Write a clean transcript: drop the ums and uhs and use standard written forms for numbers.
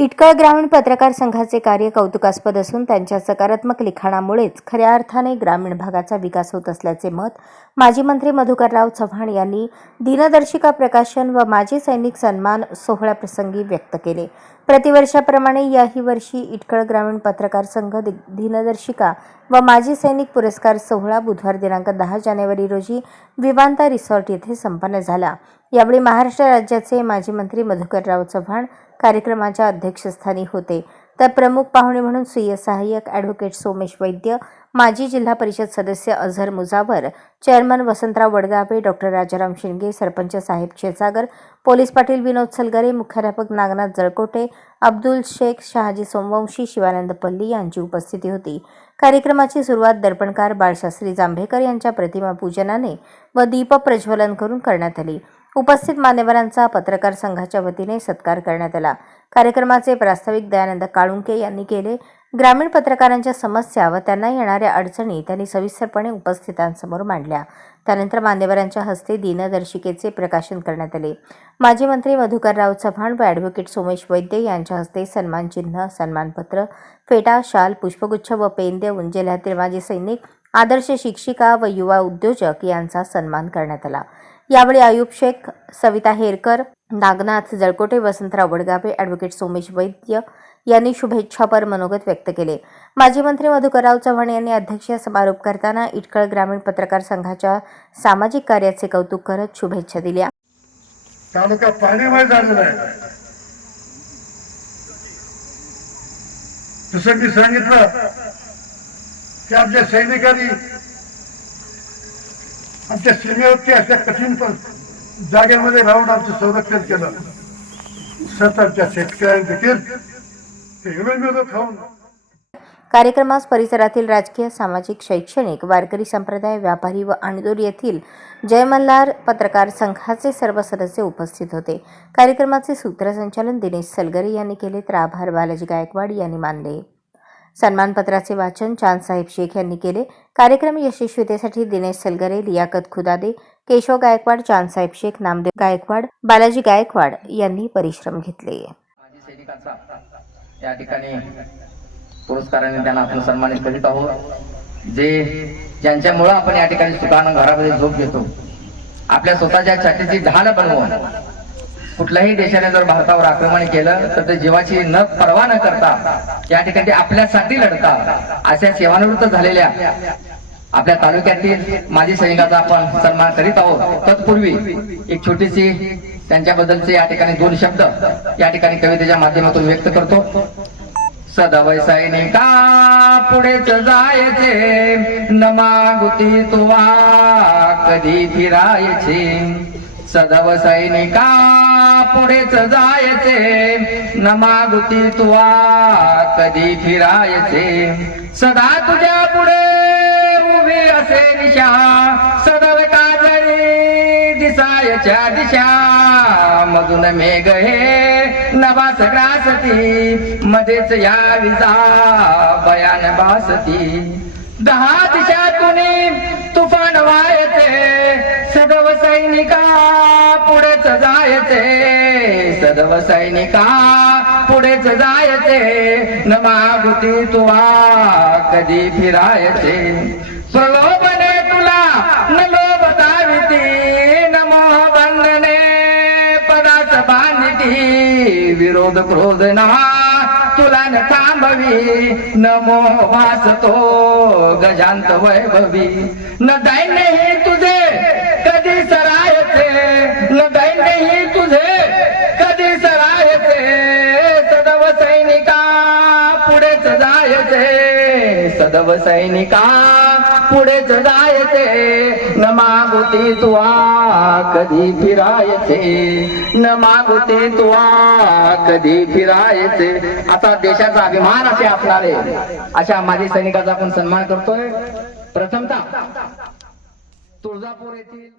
इटकळ ग्रामीण पत्रकार संघाचे कार्य कौतुकास्पद असून त्यांच्या सकारात्मक लिखाणामुळेच खऱ्या अर्थाने ग्रामीण भागाचा विकास होत असल्याचे मत माजी मंत्री मधुकरराव चव्हाण यांनी दिनदर्शिका प्रकाशन व माजी सैनिक सन्मान सोहळ्याप्रसंगी व्यक्त केले. प्रतिवर्षाप्रमाणे याही वर्षी इटकळ ग्रामीण पत्रकार संघ दिनदर्शिका व माजी सैनिक पुरस्कार सोहळा बुधवार दिनांक 10 जानेवारी रोजी विवांता रिसॉर्ट येथे संपन्न झाला. यावेळी महाराष्ट्र राज्याचे माजी मंत्री मधुकरराव चव्हाण कार्यक्रमाच्या अध्यक्षस्थानी होते, तर प्रमुख पाहुणे म्हणून स्वीय सहाय्यक ॲडव्होकेट सोमेश वैद्य, माजी जिल्हा परिषद सदस्य अझर मुजावर, चेअरमन वसंतराव वडगावे, डॉक्टर राजाराम शिंगे, सरपंच साहेब क्षीरसागर, पोलीस पाटील विनोद सलगरे, मुख्याध्यापक नागनाथ जळकोटे, अब्दुल शेख, शहाजी सोमवंशी, शिवानंद पल्ली यांची उपस्थिती होती. कार्यक्रमाची सुरुवात दर्पणकार बाळशास्त्री जांभेकर यांच्या प्रतिमा पूजनाने व दीप प्रज्वलन करून करण्यात आली. उपस्थित मान्यवरांचा पत्रकार संघाच्या वतीने सत्कार करण्यात आला. कार्यक्रमाचे प्रास्ताविक दयानंद काळुंके यांनी केले. ग्रामीण पत्रकारांच्या समस्या व त्यांना येणाऱ्या अडचणी त्यांनी सविस्तरपणे उपस्थितांसमोर मांडल्या. त्यानंतर मान्यवरांच्या हस्ते दिनदर्शिकेचे प्रकाशन करण्यात आले. माजी मंत्री मधुकरराव चव्हाण व ॲडव्होकेट सोमेश वैद्य यांच्या हस्ते सन्मानचिन्ह, सन्मानपत्र, फेटा, शाल, पुष्पगुच्छ व पेन देऊन जिल्ह्यातील माजी सैनिक, आदर्श शिक्षिका व युवा उद्योजक यांचा सन्मान करण्यात आला. यावेळी आयुब शेख, सविता हेरकर, नागनाथ जळकोटे, वसंतराव वडगावे, ॲडव्होकेट सोमेश वैद्य यांनी शुभेच्छापर मनोगत व्यक्त केले. माजी मंत्री मधुकरराव चव्हाण यांनी अध्यक्षीय समारोप करताना इटकळ ग्रामीण पत्रकार संघाच्या सामाजिक कार्याचे कौतुक करत शुभेच्छा दिल्या. तालुका पाण्यामुळे झालेला आहे. जसं मी सांगितलं की आपल्या सैनिकांनी आमच्या सीमेवरती अशा कठीण जागेमध्ये राहून आमचं संरक्षण केलं. सततच्या शेतकऱ्यांनी देखील खाऊन. कार्यक्रमास परिसरातील राजकीय, सामाजिक, शैक्षणिक, वारकरी संप्रदाय, व्यापारी व अणदूर येथील जय मल्हार पत्रकार संघाचे सर्व सदस्य उपस्थित होते. कार्यक्रमाचे सूत्रसंचालन दिनेश सलगरे यांनी केले, तर आभार बालाजी गायकवाड यांनी मानले. सन्मानपत्राचे वाचन चांदसाहेब शेख यांनी केले. कार्यक्रम यशस्वीतेसाठी दिनेश सलगरे, लियाकत खुदादे, केशव गायकवाड, चांदसाहेब शेख, नामदेव गायकवाड, बालाजी गायकवाड यांनी परिश्रम घेतले. माजी सैनिकांचा या ठिकाणी पुरस्काराने त्यांना आपण सन्मानित करीत आहोत, ज्यांच्यामुळे आपण या ठिकाणी सुखानं घरामध्ये झोप घेतो. आपल्या स्वतःच्या छातीची ढाल बनवून कुठल्याही देशाने जर भारतावर आक्रमण केलं तर ते जीवाची न पर्वा न करता या ठिकाणी आपल्यासाठी लढतात. अशा सेवानिवृत्त झालेल्या आपल्या तालुक्यातील माजी सैनिकांचा आपण सन्मान करीत आहोत. तत्पूर्वी एक छोटीशी त्यांच्याबद्दलचे या ठिकाणी 2 शब्द या ठिकाणी कवितेच्या माध्यमातून व्यक्त करतो. सदैव सैनिका पुढेच जायचे, न मागुती तुवा कधी फिरायचे. सदैव सैनिका पुढेच जायचे, न मागुती तुवा कधी फिरायचे. सदा तुझ्या पुढे उभी असे दिशा, सदैव काजळी दिसायच्या दिशा. मधून मेघ हे नभास ग्रासती, मध्येच या विजा बयान बासती. 10 दिशातून तुफान व्हायचे, सदैव सैनिका पुढेच जायचे. सदैव सैनिका पुढेच जायचे, न मागुती तुवा कधी फिरायचे. प्रलोभने तुला न लोभताविती, न मोह बंधने पदास बांधिती. विरोध क्रोध ना तुला न थांबवी, न मोह वासतो गजांत वैभवी. न दैन्य ही तुझे कधी सरायचे, न दैन्य ही तुझे कधी सरायचे. सदैव सैनिका पुढेच जायचे, सदैव सैनिका पुढेच जायचे. न मागुती तुवा कधी फिरायचे, न मागुती तुवा कधी फिरायचे. असा देशाचा अभिमान असे असणारे अशा माजी सैनिकाचा आपण सन्मान करतोय. प्रथमतः तुळजापूर येथील